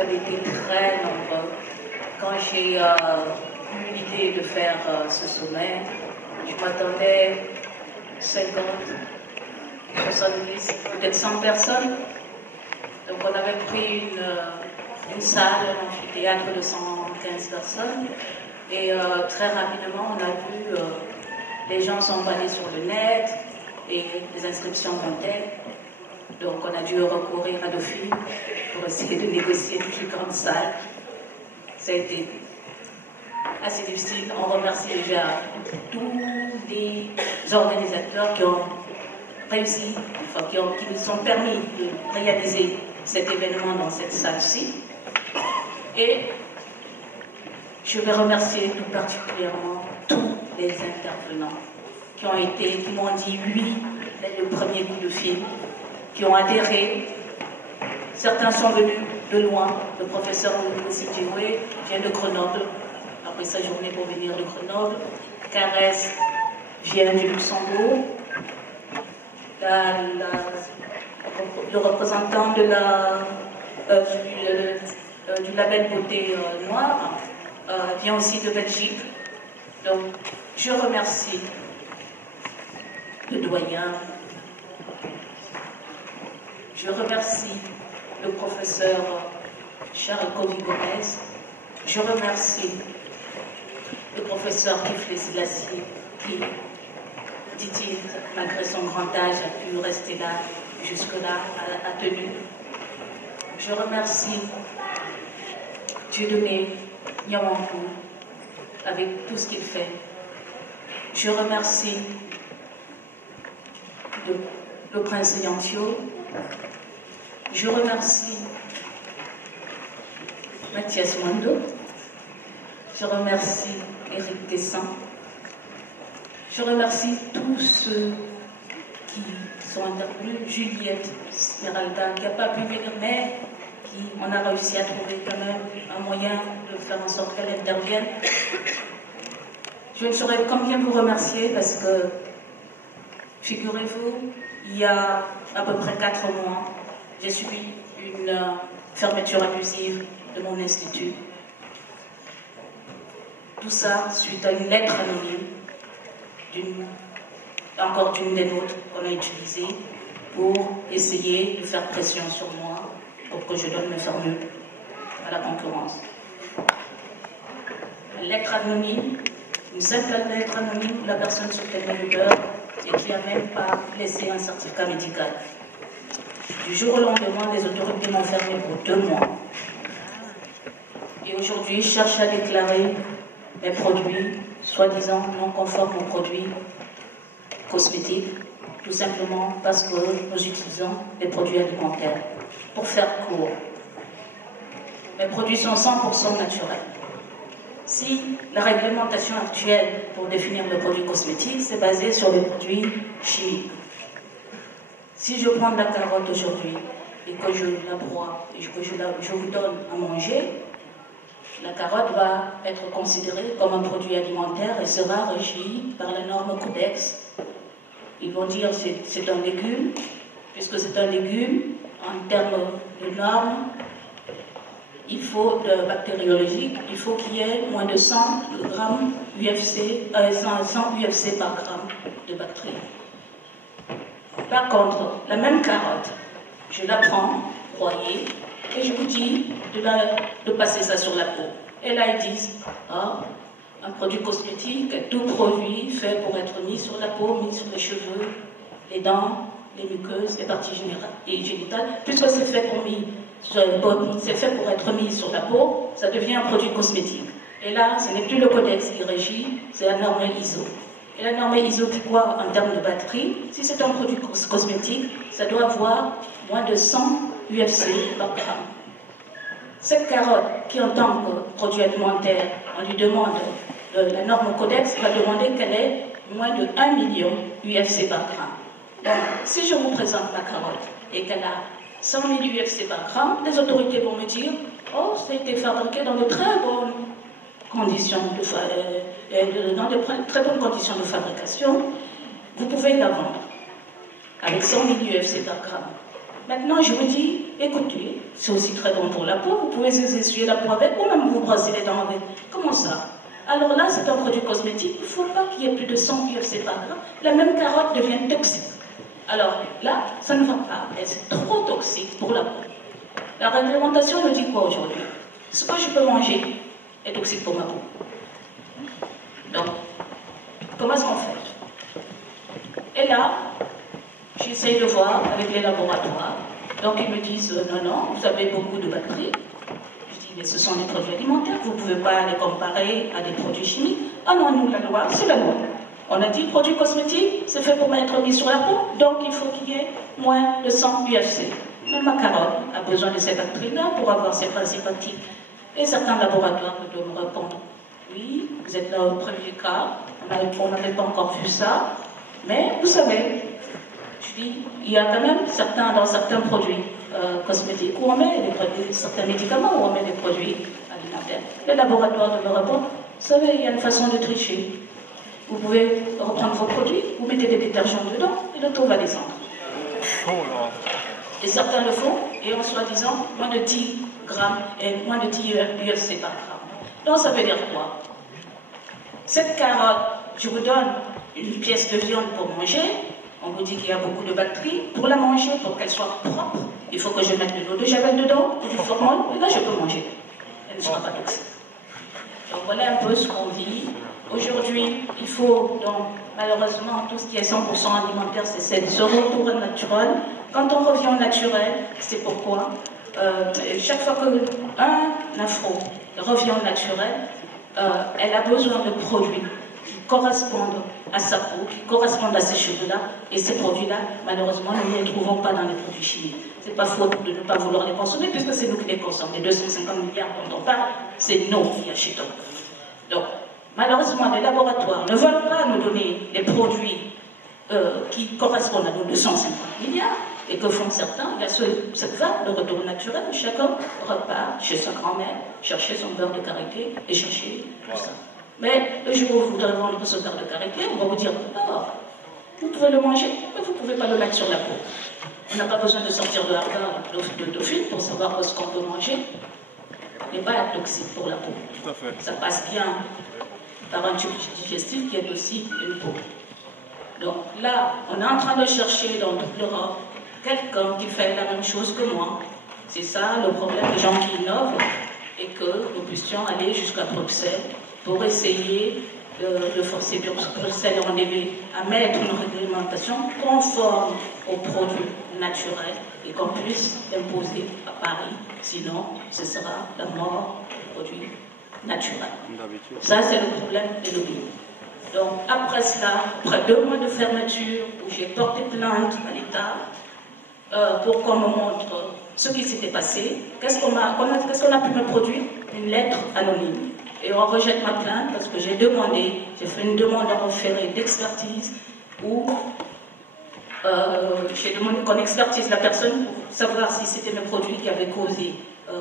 avez été très nombreux. Quand j'ai eu l'idée de faire ce sommet, je m'attendais 50, 70, peut-être 100 personnes. Donc on avait pris une salle, un amphithéâtre de 115 personnes. Et très rapidement, on a vu les gens s'emballer sur le net et les inscriptions montaient. Donc on a dû recourir à Dauphine pour essayer de négocier une plus grande salle. Ça a été assez difficile. On remercie déjà tous les organisateurs qui ont réussi, enfin, qui nous ont permis de réaliser cet événement dans cette salle-ci. Et je vais remercier tout particulièrement tous les intervenants qui m'ont dit oui dès le premier coup de fil, qui ont adhéré. Certains sont venus de loin. Le professeur Lucy Djoué vient de Grenoble, après sa journée pour venir de Grenoble. Carès vient du Luxembourg. Le représentant de du label Beauté Noire vient aussi de Belgique. Donc, je remercie le doyen. Je remercie le professeur Charles Covy-Gomez. Je remercie le professeur Kiflé Selassie qui, dit-il, malgré son grand âge, a pu rester là, jusque-là, a tenu. Je remercie Dieudonné Niawankou avec tout ce qu'il fait. Je remercie le prince Yantio. Je remercie Mathias Mwando. Je remercie Éric Tessin. Je remercie tous ceux qui sont intervenus. Juliette Smeralda, qui n'a pas pu venir, mais on a réussi à trouver quand même un moyen de faire en sorte qu'elle intervienne. Je ne saurais combien vous remercier parce que, figurez-vous, il y a à peu près 4 mois, j'ai subi une fermeture abusive de mon institut. Tout ça suite à une lettre anonyme, encore d'une des nôtres qu'on a utilisée pour essayer de faire pression sur moi pour que je donne mes formules à la concurrence. Une lettre anonyme, une simple lettre anonyme où la personne se fait l'auteur et qui n'a même pas laissé un certificat médical. Du jour au lendemain, les autorités m'ont fermé pour 2 mois. Et aujourd'hui, je cherche à déclarer mes produits, soi-disant non conformes aux produits cosmétiques, tout simplement parce que nous utilisons des produits alimentaires. Pour faire court, mes produits sont 100% naturels. Si la réglementation actuelle pour définir le produit cosmétique, c'est basé sur des produits chimiques. Si je prends de la carotte aujourd'hui et que je la broie et que je vous donne à manger, la carotte va être considérée comme un produit alimentaire et sera régie par la norme Codex. Ils vont dire que c'est un légume, puisque c'est un légume, en termes de normes, il faut de bactériologique, il faut qu'il y ait moins de 100 grammes UFC, 100 UFC par gramme de bactéries. Par contre, la même carotte, je la prends, broyée, et je vous dis de passer ça sur la peau. Et là, ils disent, un produit cosmétique, tout produit fait pour être mis sur la peau, mis sur les cheveux, les dents, les muqueuses, les parties génitales, puisque c'est fait pour être mis sur la peau, ça devient un produit cosmétique. Et là, ce n'est plus le codex qui régit, c'est la norme ISO. Et la norme ISO dit quoi en termes de batterie? Si c'est un produit cosmétique, ça doit avoir moins de 100 UFC par gramme. Cette carotte, qui en tant que produit alimentaire, on lui demande la norme codex, va demander qu'elle ait moins de 1 million UFC par gramme. Donc, si je vous présente ma carotte et qu'elle a 100 000 UFC par gramme, les autorités vont me dire « Oh, ça a été fabriqué dans de très bonnes conditions de fabrication, vous pouvez la vendre avec 100 000 UFC par gramme. » Maintenant, je vous dis, écoutez, c'est aussi très bon pour la peau, vous pouvez essuyer la peau avec, ou même vous brosser les dents avec. Comment ça? Alors là, c'est un produit cosmétique, il ne faut pas qu'il y ait plus de 100 UFC par gramme. La même carotte devient toxique. Alors là, ça ne va pas, c'est trop toxique pour la peau. La réglementation me dit quoi aujourd'hui? Ce que je peux manger est toxique pour ma peau. Donc, comment est-ce qu'on fait? Et là, j'essaye de voir avec les laboratoires. Donc ils me disent, non, vous avez beaucoup de batteries. Je dis, mais ce sont des produits alimentaires, vous ne pouvez pas les comparer à des produits chimiques. Ah non, nous, la loi, c'est la loi. On a dit, produits cosmétiques, c'est fait pour être mis sur la peau, donc il faut qu'il y ait moins de 100 UFC. Même ma carotte a besoin de ces batteries-là pour avoir ses principes actifs. Et certains laboratoires doivent me répondre, oui, vous êtes là au premier cas, on n'avait pas encore vu ça, mais vous savez, je dis, il y a quand même dans certains produits cosmétiques où on met certains médicaments, où on met des produits alimentaires. Les laboratoires me répondent, vous savez, il y a une façon de tricher. Vous pouvez reprendre vos produits, vous mettez des détergents dedans et le taux va descendre. Et certains le font, et en soi-disant, moins de 10 grammes et moins de 10 UFC par gramme. Donc ça veut dire quoi? Cette carotte, je vous donne une pièce de viande pour manger, on vous dit qu'il y a beaucoup de batteries. Pour la manger, pour qu'elle soit propre, il faut que je mette de l'eau de javel dedans, ou du formol, et là je peux manger. Elle ne sera pas toxique. Donc voilà un peu ce qu'on vit. Aujourd'hui, il faut, donc, malheureusement, tout ce qui est 100% alimentaire, c'est ce retour au naturel. Quand on revient au naturel, c'est pourquoi chaque fois qu'un afro revient au naturel, elle a besoin de produits qui correspondent à sa peau, qui correspondent à ses cheveux-là, et ces produits-là, malheureusement, nous ne les trouvons pas dans les produits chimiques. C'est pas faute de ne pas vouloir les consommer, puisque c'est nous qui les consommons. Les 250 milliards dont on parle, c'est nous qui achetons. Donc, malheureusement, les laboratoires ne veulent pas nous donner les produits qui correspondent à nos 250 milliards. Et que font certains? Il y a cette vague de retour naturel où chacun repart chez sa grand-mère, chercher son beurre de karité et chercher tout ça. Mais le jour où vous voudrez vendre ce beurre de karité, on va vous dire, oh, vous pouvez le manger, mais vous ne pouvez pas le mettre sur la peau. On n'a pas besoin de sortir de Harvard de Dauphine pour savoir ce qu'on peut manger. Il n'est pas toxique pour la peau. Tout à fait. Ça passe bien par un tube digestif qui est aussi une peau. Donc là, on est en train de chercher dans toute l'Europe quelqu'un qui fait la même chose que moi. C'est ça le problème des gens qui innovent et que nous puissions aller jusqu'à Bruxelles pour essayer de forcer Bruxelles à mettre une réglementation conforme aux produits naturels et qu'on puisse imposer à Paris. Sinon, ce sera la mort des produits naturels. Ça, c'est le problème des lobbies. Donc, après cela, après 2 mois de fermeture, où j'ai porté plainte à l'État pour qu'on me montre ce qui s'était passé, qu'est-ce qu'on a pu me produire? Une lettre anonyme. Et on rejette ma plainte parce que j'ai fait une demande en référé d'expertise où j'ai demandé qu'on expertise la personne pour savoir si c'était mes produits qui avaient causé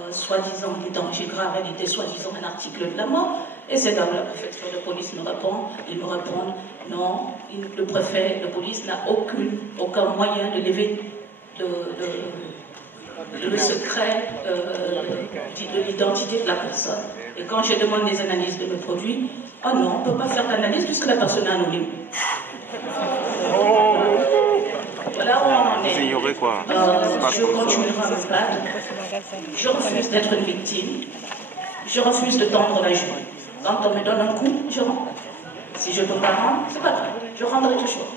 soi-disant des dangers graves, éviter soi-disant un article de la mort. Et c'est dans la préfecture de police me répond, ils me répondent, non, le préfet de police n'a aucun moyen de lever le secret de l'identité de la personne. Et quand je demande des analyses de mes produits, oh non, on ne peut pas faire d'analyse puisque la personne est anonyme. Voilà où on en est. Vous ignorez quoi? Je continuerai à me battre. Je refuse d'être une victime. Je refuse de tendre la joue. Quand on me donne un coup, je rends. Si je ne peux pas rendre, c'est pas grave. Je rendrai toujours.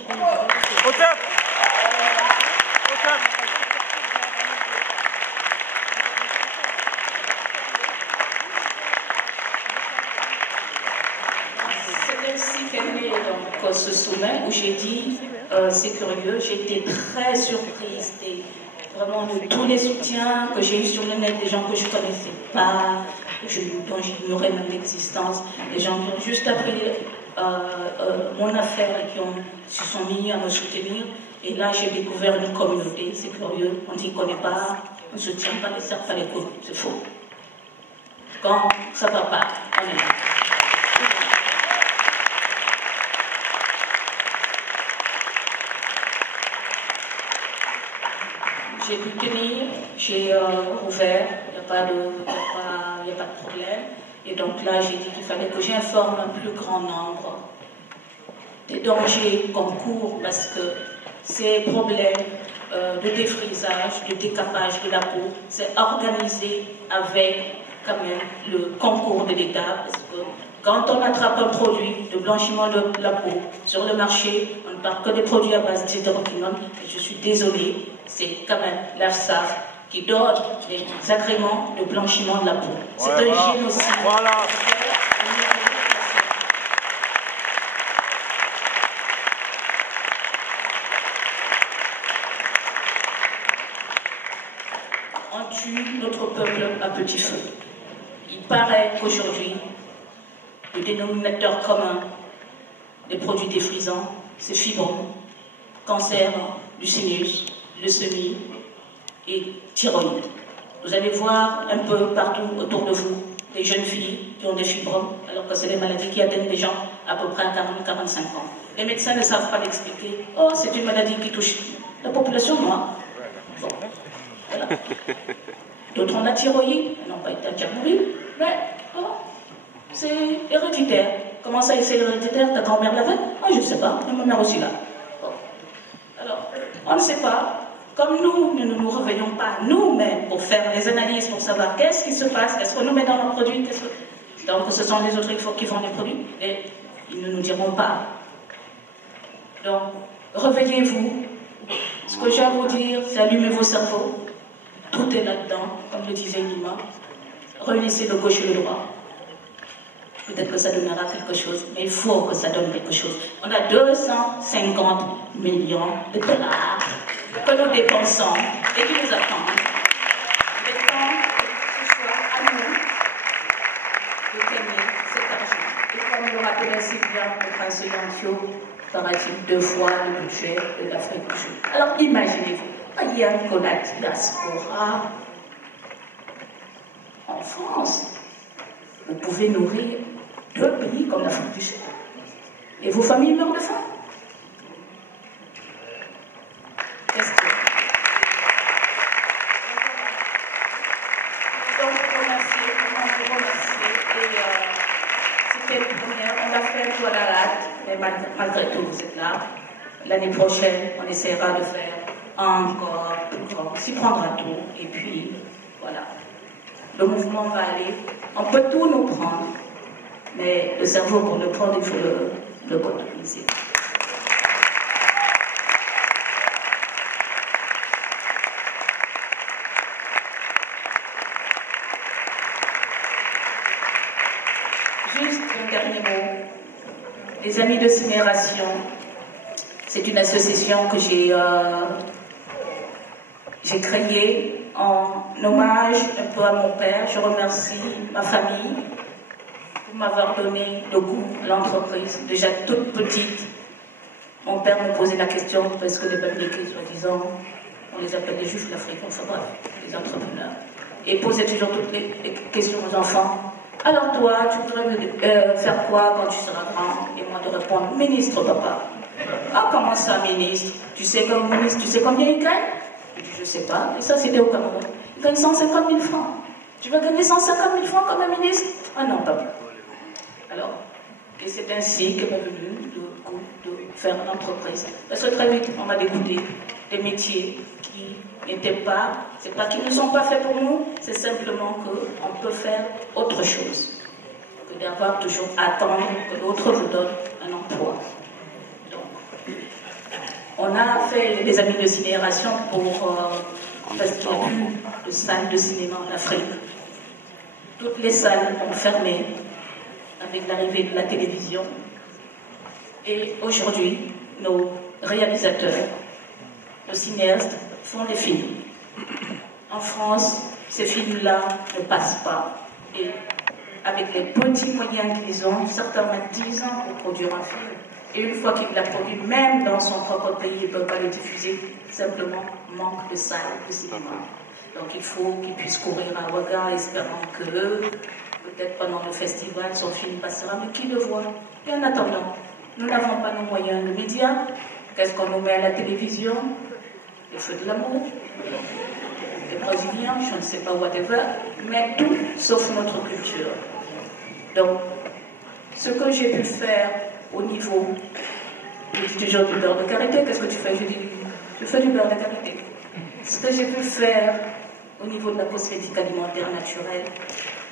C'est ainsi qu'elle est donc ce sommet où j'ai dit, c'est curieux, j'ai été très surprise vraiment de tous les soutiens que j'ai eu sur le net, des gens que je ne connaissais pas, dont j'ignorais même l'existence, des gens qui ont juste appris mon affaire et qui se sont mis à me soutenir. Et là, j'ai découvert une communauté, c'est curieux, on ne s'y connaît pas, on ne se tient pas les cercles, pas les coudes, c'est faux. Quand ça ne va pas, on est là. j'ai pu tenir, j'ai ouvert, il n'y a pas de problème. Et donc là, j'ai dit qu'il fallait que j'informe un plus grand nombre des dangers qu'on court parce que ces problèmes de défrisage, de décapage de la peau, c'est organisé avec quand même le concours de l'État. Parce que quand on attrape un produit de blanchiment de la peau sur le marché, on ne parle que des produits à base d'hydroquinone. Et je suis désolée, c'est quand même l'ARSAF qui donne les agréments de blanchiment de la peau. C'est un génocide. Voilà. On tue notre peuple à petit feu. Il paraît qu'aujourd'hui, le dénominateur commun des produits défrisants, c'est fibrome, cancer du sinus, leucémie et thyroïde. Vous allez voir un peu partout autour de vous des jeunes filles qui ont des fibromes, alors que c'est des maladies qui atteignent les gens à peu près à 40-45 ans. Les médecins ne savent pas l'expliquer. Oh, c'est une maladie qui touche la population noire. Bon, voilà. D'autres ont la thyroïde, elles n'ont pas été déjà mourir, mais oh, c'est héréditaire. Comment ça, c'est héréditaire? Ta grand-mère l'avait? Moi, je ne sais pas, mais ma mère aussi là. Bon. Alors, on ne sait pas. Comme nous ne nous réveillons pas nous-mêmes pour faire les analyses, pour savoir qu'est-ce qui se passe, qu'est-ce qu'on nous met dans nos produits, donc ce sont les autres qui font les produits, et ils ne nous diront pas. Donc, réveillez-vous. Ce que j'ai à vous dire, c'est allumer vos cerveaux. Tout est là-dedans, comme le disait Lima. Réunissez le gauche et le droit. Peut-être que ça donnera quelque chose, mais il faut que ça donne quelque chose. On a 250 millions de dollars que nous dépensons et qui nous attendent. Il est temps que ce soit à nous de gagner cet argent. Et comme le rappelait si bien le prince Yanfio, fera-t-il 2 fois le budget de l'Afrique du Sud. Alors imaginez-vous, il y a une diaspora en France. Vous pouvez nourrir 2 pays comme l'Afrique du Sud. Et vos familles meurent de faim. Question. Donc, vous remercier. Et c'était une première. On a fait un peu à la rate, mais malgré tout, vous êtes là. L'année prochaine, on essaiera de faire encore plus grand. On s'y prendra tout. Et puis, voilà. Le mouvement va aller. On peut tout nous prendre. Mais le cerveau, pour le prendre, il faut le motoriser. Juste un dernier mot. Les Amis de Cinération, c'est une association que j'ai créée en hommage un peu à mon père. Je remercie ma famille pour m'avoir donné le goût à l'entreprise. Déjà toute petite, mon père me posait la question, parce que les Bamileke, soi-disant, on les appelle les juifs d'Afrique, enfin bref, les entrepreneurs. Et posait toujours toutes les questions aux enfants. Alors toi, tu voudrais faire quoi quand tu seras grand? Et moi de répondre, ministre, papa. Ah, comment ça, ministre? Tu sais combien il gagne? Je dis, je sais pas. Et ça, c'était au Cameroun. Il gagne 150 000 francs. Tu vas gagner 150 000 francs comme un ministre? Ah non, pas plus. Alors, et c'est ainsi que m'est venu le goût de faire une entreprise. Parce que très vite, on m'a dégoûté des métiers qui n'étaient pas, c'est pas qu'ils ne sont pas faits pour nous, c'est simplement qu'on peut faire autre chose que d'avoir toujours attendre que l'autre vous donne un emploi. Donc, on a fait les Amis de Cinération parce qu'il n'y a plus de salles de cinéma en Afrique. Toutes les salles ont fermé avec l'arrivée de la télévision. Et aujourd'hui, nos réalisateurs, nos cinéastes font des films. En France, ces films-là ne passent pas. Et avec les petits moyens qu'ils ont, certains mettent 10 ans pour produire un film. Et une fois qu'il l'a produit, même dans son propre pays, il ne peut pas le diffuser. Simplement, manque de salles de cinéma. Donc il faut qu'ils puissent courir à Ouaga, espérant que peut-être pendant le festival, son film passera, mais qui le voit? Et en attendant, nous n'avons pas nos moyens de médias. Qu'est-ce qu'on nous met à la télévision? Le feu de l'amour. des Brésiliens, je ne sais pas, whatever, mais tout sauf notre culture. Donc, ce que j'ai pu faire au niveau, je dis toujours du beurre de karité, qu'est-ce que tu fais? Je fais du beurre de karité. Ce que j'ai pu faire au niveau de la cosmétique alimentaire naturelle,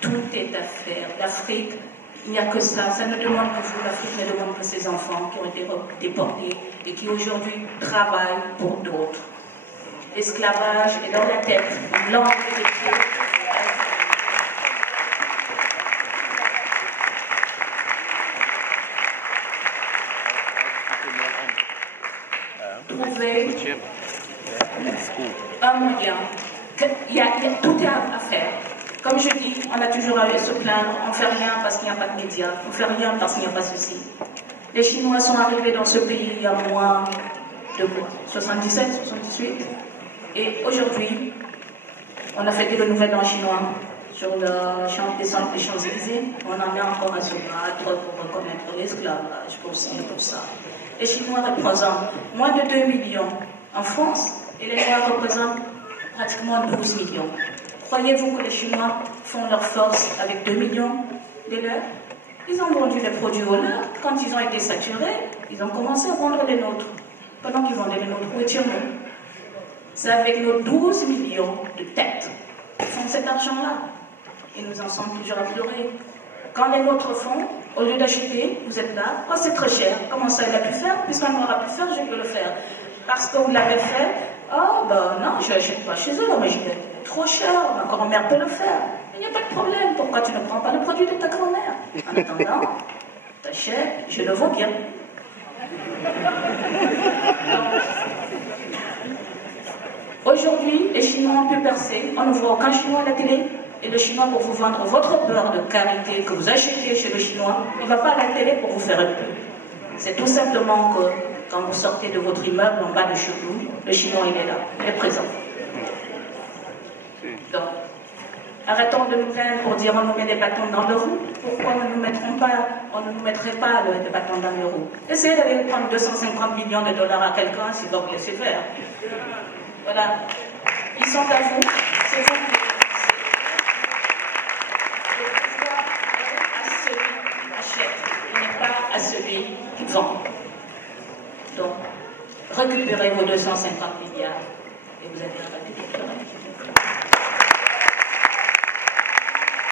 tout est à faire. L'Afrique, il n'y a que ça. Ça ne demande que vous. L'Afrique ne demande que ses enfants qui ont été déportés et qui aujourd'hui travaillent pour d'autres. L'esclavage est dans la tête. L'angle des pieds. Trouver un moyen. Tout est à faire. Comme je dis, on a toujours à se plaindre, on ne fait rien parce qu'il n'y a pas de médias, on ne fait rien parce qu'il n'y a pas ceci. Les Chinois sont arrivés dans ce pays il y a moins de quoi 77, 78. Et aujourd'hui, on a fêté le nouvel an chinois sur le champ des Champs-Élysées. On en est encore à se battre pour reconnaître l'esclavage, pour ci et pour ça. Les Chinois représentent moins de 2 millions en France et les Noirs représentent pratiquement 12 millions. Croyez-vous que les Chinois font leur force avec 2 millions de leurs? Ils ont vendu les produits au leurs. Quand ils ont été saturés, ils ont commencé à vendre les nôtres. Pendant qu'ils vendaient les nôtres, où étions-nous? C'est avec nos 12 millions de têtes qu'ils font cet argent-là. Et nous en sommes toujours à pleurer. Quand les nôtres font, au lieu d'acheter, vous êtes là, oh c'est très cher. Comment ça il a pu faire? Puisqu'on aura pu faire, je peux le faire. Parce que vous l'avez fait, oh ben non, je n'achète pas chez eux, mais je dis, trop cher, ma grand-mère peut le faire. Il n'y a pas de problème, pourquoi tu ne prends pas le produit de ta grand-mère? En attendant, t'achètes, je le vaux bien. Aujourd'hui, les Chinois ont pu percer, on ne voit aucun Chinois à la télé. Et le Chinois, pour vous vendre votre beurre de karité que vous achetez chez le Chinois, il ne va pas à la télé pour vous faire une pub. C'est tout simplement que quand vous sortez de votre immeuble en bas de chez vous, le Chinois il est là, il est présent. Donc, arrêtons de nous plaindre pour dire on nous met des bâtons dans le roue. Pourquoi on ne nous mettrait pas des bâtons dans le roue? Essayez d'aller prendre 250 millions de dollars à quelqu'un s'il va vous laisser faire. Voilà. Ils sont à vous, c'est vous qui il n'est pas à celui qui vend. Donc, récupérez vos 250 milliards et vous allez arrêter de pleurer.